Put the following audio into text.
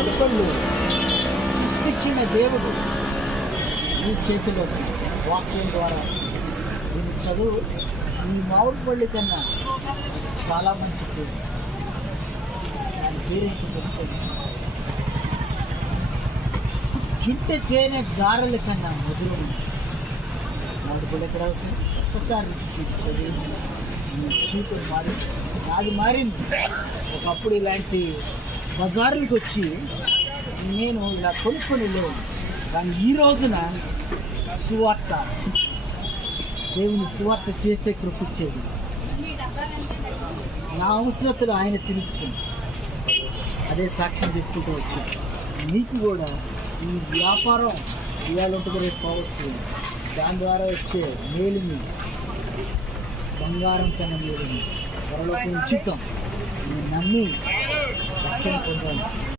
మామిడి పళ్ళు సృష్టించిన దేవుడు ఈ చేతిలో వాక్యం ద్వారా వస్తుంది. దీని చదువు ఈ మామిడి పళ్ళు కన్నా చాలా మంచి ప్లేస్. దాని పేరేంటి తెలుసు? జుంటె తేనె గారెల కన్నా మధురం. మామిడి పళ్ళు ఎక్కడ అవుతుంది? ఒక్కసారి చదివి జీవితం మారింది. నాది మారింది. ఒకప్పుడు ఇలాంటి బజార్లకు వచ్చి నేను ఇలా కొనుక్కొని లేవు, కానీ ఈ రోజున సువార్త, దేవుని సువార్త చేసే కృపించేది. నా అవసరతలు ఆయన తెలుస్తుంది. అదే సాక్ష్యం చెప్పుకుంటూ వచ్చాను. నీకు కూడా ఈ వ్యాపారం ఇవాళ ఉంటుంది, రేపు పోవచ్చు. దాని ద్వారా వచ్చే మేలుని, బంగారం కన్నా మేలుని, త్వరలో ఉచితం నమ్మి రక్షణ పొందాలి.